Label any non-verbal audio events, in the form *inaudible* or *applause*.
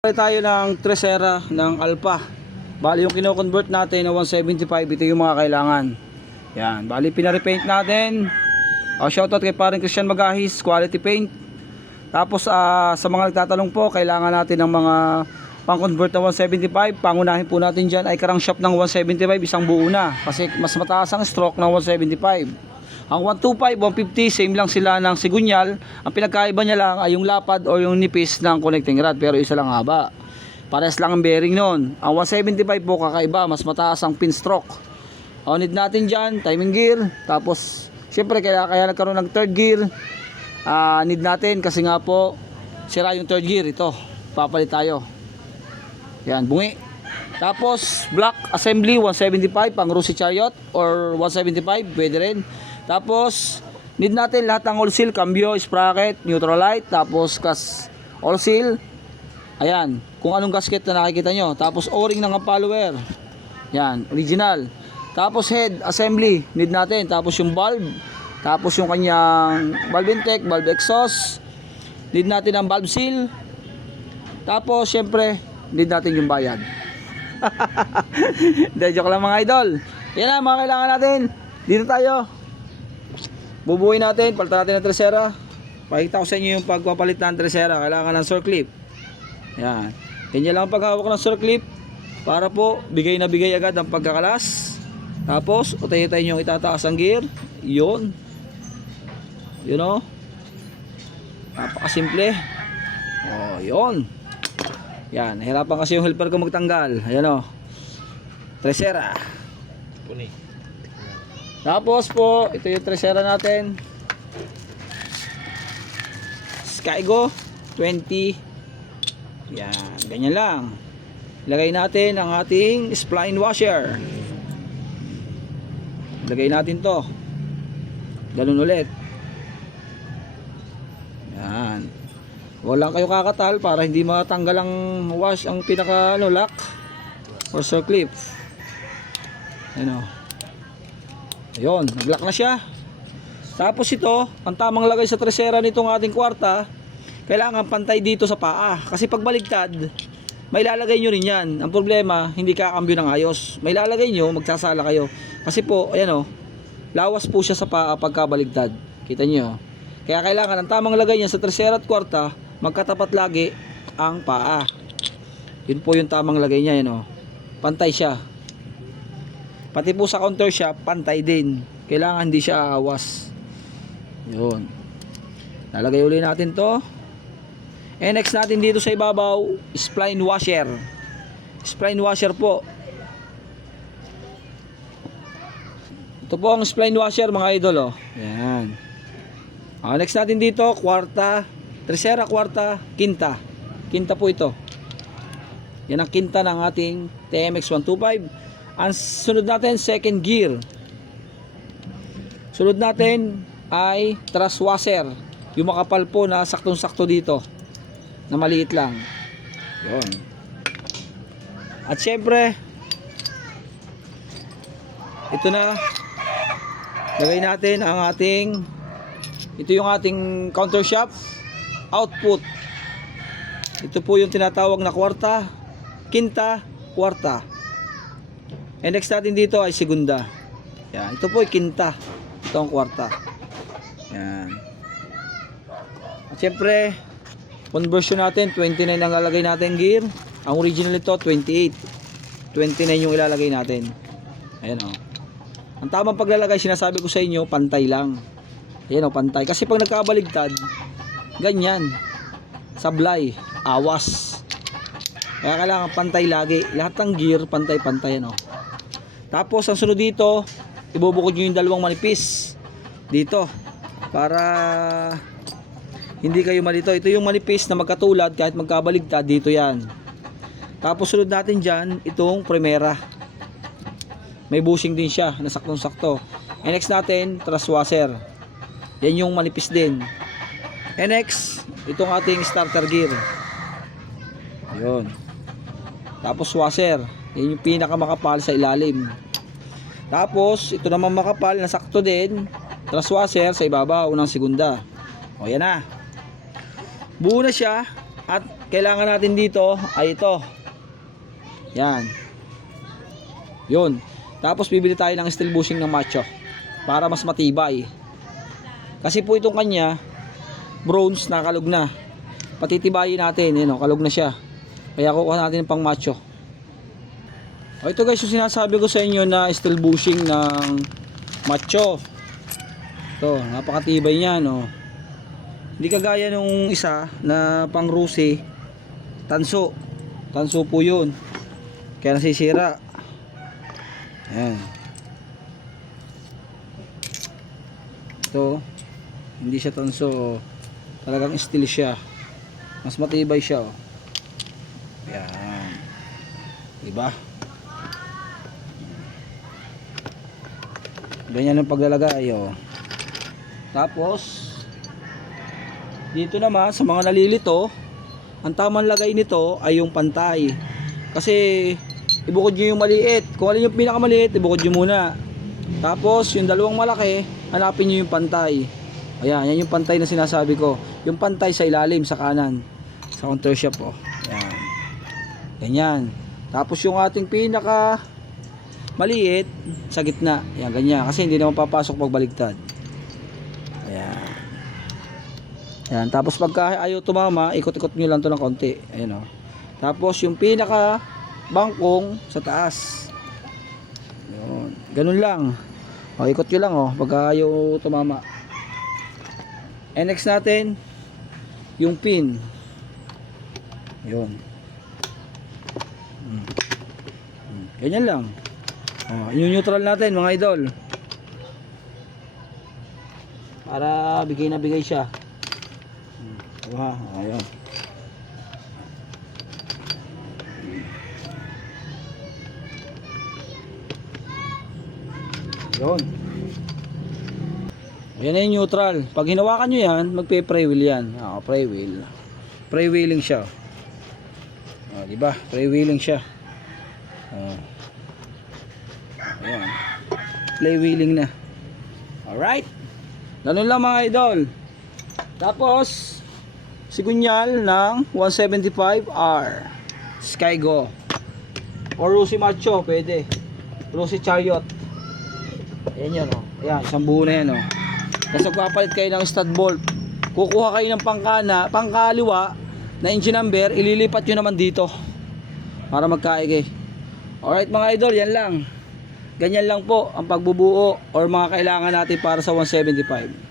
Tayo tayo ng Tresera ng Alpha. Bali yung kino-convert natin na 175, ito yung mga kailangan. Yan, bali pinarepaint natin. O shoutout kay paring Christian Magahis, quality paint. Tapos ah, sa mga nagtatanong po, kailangan natin ng mga pang-convert na 175. Pangunahin po natin dyan ay karang shop ng 175, isang buo na. Kasi mas mataas ang stroke ng 175. Ang 125, 150, same lang sila ng sigunyal. Ang pinagkaiba niya lang ay yung lapad o yung nipis ng connecting rod, pero isa lang haba. Pares lang ang bearing nun. Ang 175 po kakaiba, mas mataas ang pin stroke. O need natin dyan, timing gear. Tapos, syempre kaya, kaya nagkaroon ng third gear. Ah, need natin kasi nga po, sira yung third gear. Ito, papalit tayo. Yan, bungi. Tapos, block assembly 175 pang Rusi Chariot or 175, pwede rin. Tapos, need natin lahat ng all seal, cambio, sprocket, neutral light, tapos kas all seal. Ayan, kung anong gasket na nakikita nyo. Tapos o-ring ng follower. Yan, original. Tapos head assembly, need natin. Tapos yung bulb. Tapos yung kanyang valve intake, valve exhaust. Need natin ang valve seal. Tapos, syempre, need natin yung bayad. *laughs* Hindi, joke lang mga idol. Yan na, mga kailangan natin. Dito tayo. Bubuhay natin, palitan natin ng tresera. Pakita ko sa inyo yung pagpapalit ng tresera. Kailangan ng circlip. Yan. Ganyan lang ang paghawak ng circlip para po bigay na bigay agad ang pagkakalas. Tapos, utay-utay nyo itataas ang gear. Yun. You know? Napakasimple. Oh, yun. Yan, hirapan kasi yung helper ko magtanggal. Ayan o. Tresera. Puni. Tapos po, ito yung tresera natin. Skygo 20. Yan, ganyan lang. Ilagay natin ang ating spline washer. Ilagay natin to. Ganun ulit. Yan. Walang kayo kakatal para hindi matanggal ang wash ang pinaka ano, lock or circlip. Ano. Ayun, naglock na siya. Tapos ito, ang tamang lagay sa tresera nitong ating kwarta, kailangan pantay dito sa paa. Kasi pag baligtad, may lalagay nyo rin yan. Ang problema, hindi kakambyo ng ayos. May lalagay nyo, magsasala kayo. Kasi po, ayan o, lawas po siya sa paa pagka baligtad. Kita nyo. Kaya kailangan ang tamang lagay niya sa tresera at kwarta, magkatapat lagi ang paa. Yun po yung tamang lagay niya, yan o. Pantay siya. Pati po sa counter shop, pantay din. Kailangan hindi siya aawas. Yun. Lalagay uli natin to. And next natin dito sa ibabaw, spline washer. Spline washer po. Ito po ang spline washer mga idol oh. Yan. Ah, next natin dito, kwarta, tercera, kwarta, quinta. Quinta po ito. Yan ang quinta ng ating TMX 125. Ang sunod natin, second gear. Sunod natin ay truss washer. Yung makapal po na saktong-sakto dito. Na maliit lang. Yun. At syempre, ito na. Lagay natin ang ating ito yung ating counter shop output. Ito po yung tinatawag na kwarta, kinta, kwarta. And next natin dito ay segunda. Yan, ito po ay kinta. Ito ang kwarta. Yan. At syempre, conversion natin, 29 ang lalagay natin gear. Ang original ito, 28. 29 yung ilalagay natin. Ayan o. Ang tamang paglalagay, sinasabi ko sa inyo, pantay lang. Ayan o, pantay. Kasi pag nagkabaligtad, ganyan. Sablay, awas. Kaya kailangan pantay lagi. Lahat ng gear, pantay-pantay ano. Tapos ang sunod dito, ibubukod nyo yung dalawang manipis. Dito. Para hindi kayo malito. Ito yung manipis na magkatulad kahit magkabaligtad. Dito yan. Tapos sunod natin dyan, itong primera. May bushing din siya, nasaktong-sakto. Next natin, truss washer. Yan yung manipis din. Next, itong ating starter gear. Yun. Tapos washer. Yan yung pinakamakapal sa ilalim. Tapos, ito naman makapal na sakto din. Truss washer sa ibabaw ng segunda. O yan na. Buo na siya. At kailangan natin dito ay ito. Yan. Yun. Tapos bibili tayo ng steel bushing ng macho para mas matibay. Kasi po itong kanya bronze nakalog na. Patitibayin natin, yun, oh, kalog na siya. Kaya kukuha natin ng pang macho. O ito guys, yung sinasabi ko sa inyo na steel bushing ng macho. Ito, napakatibay niya, no. Hindi kagaya nung isa na pang rusi, tanso. Tanso po yun. Kaya nasisira. Ayan. Ito, hindi siya tanso. Talagang steel siya. Mas matibay siya, oh. Ayan. Diba? Ganyan ang paglalagay, oh. Tapos, dito naman sa mga nalilito, ang tamang lagay nito ay yung pantay. Kasi ibukod nyo yung maliit. Kung alin yung pinakamaliit, ibukod nyo muna. Tapos yung dalawang malaki, hanapin nyo yung pantay. Ayan, yan yung pantay na sinasabi ko. Yung pantay sa ilalim, sa kanan. Sa counter shop, oh. Ayan. Ganyan. Tapos yung ating pinaka maliit sa gitna. Ayan, ganyan. Kasi hindi naman papasok pag baligtad. Ayan. Ayan. Tapos pagka ayaw tumama, ikot-ikot nyo lang to ng konti. Ayan o. Tapos yung pinaka bangkong sa taas. Yun. Ganun lang. O, ikot nyo lang o. Pagka ayaw tumama. And next natin, yung pin. Yun. Hmm. Hmm. Ganyan lang. O, yung neutral natin mga idol. Para bigay na bigay siya. Diba? Ayun. Yun. Yan yung neutral. Pag hinawakan nyo yan, magpe-pray wheel yan. Ah, pray wheel. Pray wheeling siya. Ah, di ba? Pray wheeling siya. Ah. Ayan. Play wheeling na. Alright. Ganun lang mga idol. Tapos, sigunyal ng 175R. Skygo. Or Rusi Macho, pwede. Rusi Chariot. Ayan yun, oh. Ayan, isang buo na yan, oh. Tapos magpapalit kayo ng stud bolt. Kukuha kayo ng pangkana, pangkaliwa na engine number, ililipat nyo naman dito. Para magkaigay. Alright mga idol, yan lang. Ganyan lang po ang pagbubuo or mga kailangan natin para sa 175.